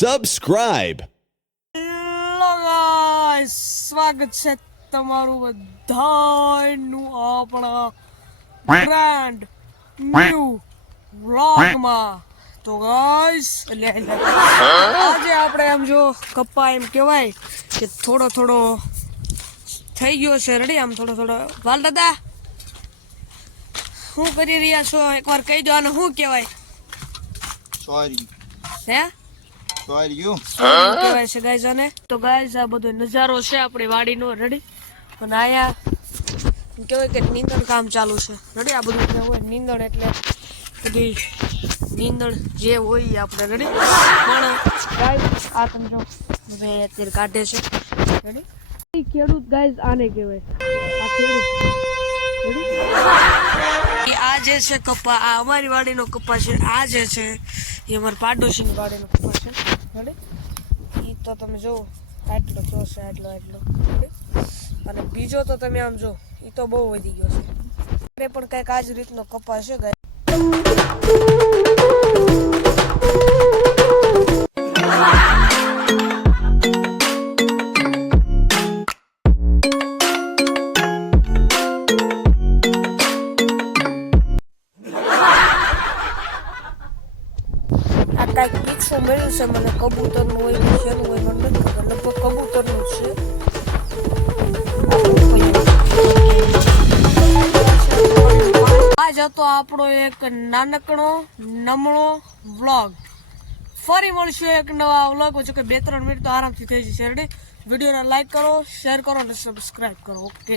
subscribe. Hello guys, સ્વાગત છે તમારું બધાનું આપણા બ્રાન્ડ ન્યુ વ્લોગમાં. તો ગાઈસ આજે આપણે આમ જો કપ્પા એમ કહેવાય કે થોડો થઈ ગયો છે રેડી. આમ થોડો વાલ દાદા શું કરી રહ્યા છો એકવાર કહી દો. આને શું કહેવાય? સોરી હે કહેવાય છે ગાઈસ આને. તો ગાઈસ આ બધો નજારો છે આપણી વાડીનો રેડી. અને આયા કહેવાય કે નીંદણ કામ ચાલુ છે રેડી. આ બધું જે હોય નીંદણ એટલે બધી નીંદણ જે હોય એ આપણે રેડી. પણ ગાઈસ આ તમે જો હવે અત્યારે કાઢે છે રેડી. ખેડૂત ગાઈસ આને કહેવાય. આ ખેડૂત રેડી. આ જે છે કપ્પા, આ અમારી વાડીનો કપ્પા છે. આ જે છે એ અમારા પાડોશીની વાડીનો કપ્પા છે રેડી. એ તો તમે જો આટલો જોશે આટલો રેડી. અને બીજો તો તમે આમ જો એ તો બહુ વધી ગયો છે. પણ કંઈક આ જ રીતનો કપ્પા છે ગાય. આ કાંઈક પીછું મળ્યું છે મને, કબૂતરનું હોય કે શેનું હોય મને નથી ખબર. લગભગ કબૂતરનું જ છે. આજ હતો આપણો એક નાનકડો નમળો વ્લોગ. ફરી મળશું એક નવા વ્લોગ. જો કે 2-3 મિનિટ તો આરામથી થઈ જશે રેડી. વિડીયોને લાઈક કરો, શેર કરો અને સબસ્ક્રાઈબ કરો. ઓકે.